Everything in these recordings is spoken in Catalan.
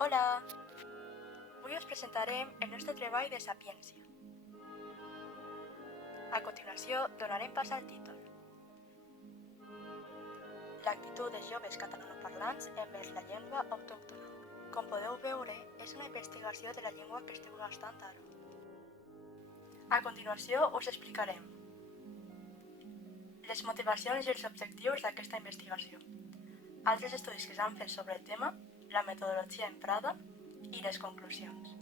Hola! Avui us presentarem el nostre treball de sapiència. A continuació, donarem pas al títol. L'actitud dels joves catalanoparlants envers la llengua autòctona. Com podeu veure, és una investigació de la llengua que esteu gastant ara. A continuació, us explicarem les motivacions i els objectius d'aquesta investigació, altres estudis que s'han fet sobre el tema, la metodologia emprada i les conclusions.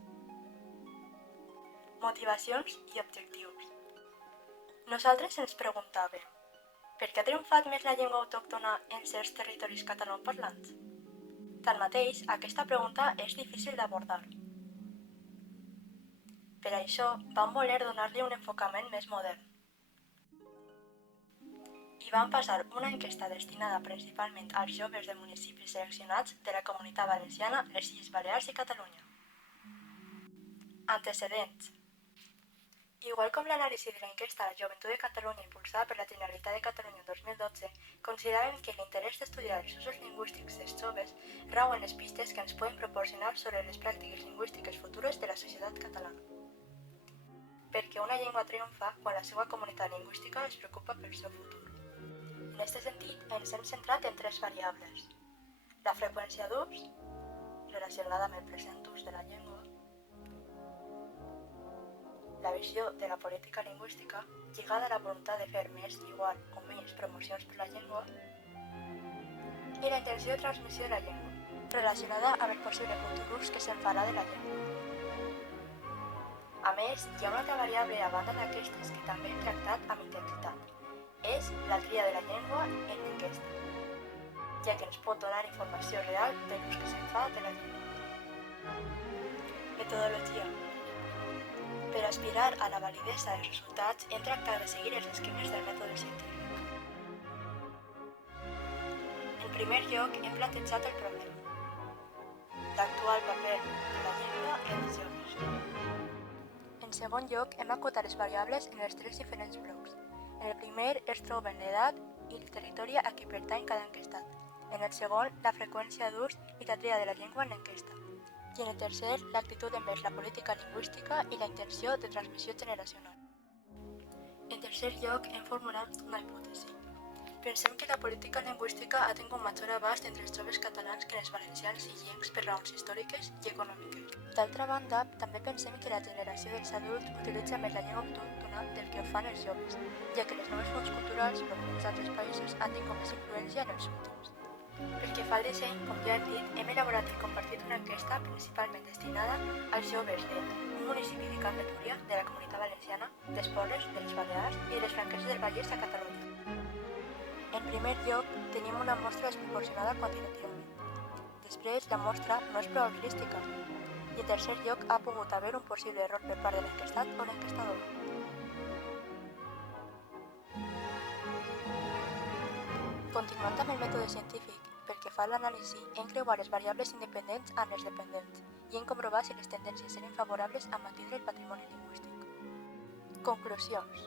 Motivacions i objectius. Nosaltres ens preguntàvem, per què ha triomfat més la llengua autòctona en certs territoris catalanoparlants? Tanmateix, aquesta pregunta és difícil d'abordar. Per això, vam voler donar-li un enfocament més modern. I vam passar una enquesta destinada principalment als joves de municipis seleccionats de la Comunitat Valenciana, les Illes Balears i Catalunya. Antecedents. Igual com l'anàlisi de l'enquesta a la Joventut de Catalunya impulsada per la Generalitat de Catalunya en 2012, consideràvem que l'interès d'estudiar els usos lingüístics dels joves rau en les pistes que ens poden proporcionar sobre les pràctiques lingüístiques futures de la societat catalana. Perquè una llengua triomfa quan la seva comunitat lingüística es preocupa pel seu futur. En aquest sentit, ens hem centrat en 3 variables. La freqüència d'ús, relacionada amb el present ús de la llengua, la visió de la política lingüística, lligada a la voluntat de fer més, igual o menys promocions per la llengua, i la intenció de transmissió de la llengua, relacionada amb el possible futur ús que se'n farà de la llengua. A més, hi ha una altra variable a banda d'aquestes que també hem tractat amb intensitat. És la tria de la llengua en l'enquesta, ja que ens pot donar informació real de l'ús que se'n fa de la llengua. Metodologia. Per aspirar a la validesa dels resultats, hem tractat de seguir els esquemes del mètode científic. En primer lloc, hem plantejat el problema. L'actual paper de la llengua en els joves. En segon lloc, hem acotat les variables en els 3 diferents blocs. En el primer es troben l'edat i el territori a què pertany cada enquestat. En el segon, la freqüència d'ús i la tria de la llengua en l'enquesta. I en el tercer, l'actitud envers la política lingüística i la intenció de transmissió generacional. En tercer lloc, hem formulat una hipòtesi. Pensem que la política lingüística ha tingut major abast entre els joves catalans que els valencians i illencs per raons històriques i econòmiques. D'altra banda, també pensem que la generació dels adults utilitza més la llengua autòctona del que ho fan els joves, ja que les noves fonts culturals provinents d'altres països han tingut més influència en els últims. Pel que fa al disseny, com ja hem dit, hem elaborat i compartit una enquesta principalment destinada als joves d'un municipi de Camp de Túria, de la Comunitat Valenciana, dels Pobles, de les Balears i de les Franqueses del Vallès a Catalunya. En primer lloc, tenim una mostra desproporcionada quantitativament. Després, la mostra no és probabilística. I en tercer lloc, ha pogut haver un possible error per part de l'enquestat o l'enquestador. Continuant amb el mètode científic, pel que fa a l'anàlisi, hem creuat les variables independents amb les dependents i hem comprovat si les tendències eren favorables a mantindre el patrimoni lingüístic. Conclusions.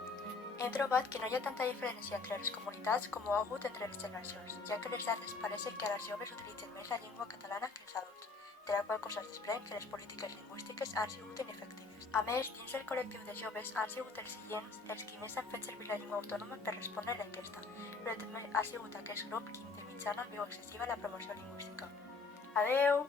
Hem trobat que no hi ha tanta diferència entre les comunitats com ho ha hagut entre les generacions, ja que les dades pareixen que ara els joves utilitzen més la llengua catalana que els adults, de la qual cosa es desprèn que les polítiques lingüístiques han sigut inefectives. A més, dins del col·lectiu de joves han sigut els illencs els qui més han fet servir la llengua autònoma per respondre a l'enquesta, però també ha sigut aquest grup qui de mitjana veu excessiva la promoció lingüística. Adeu!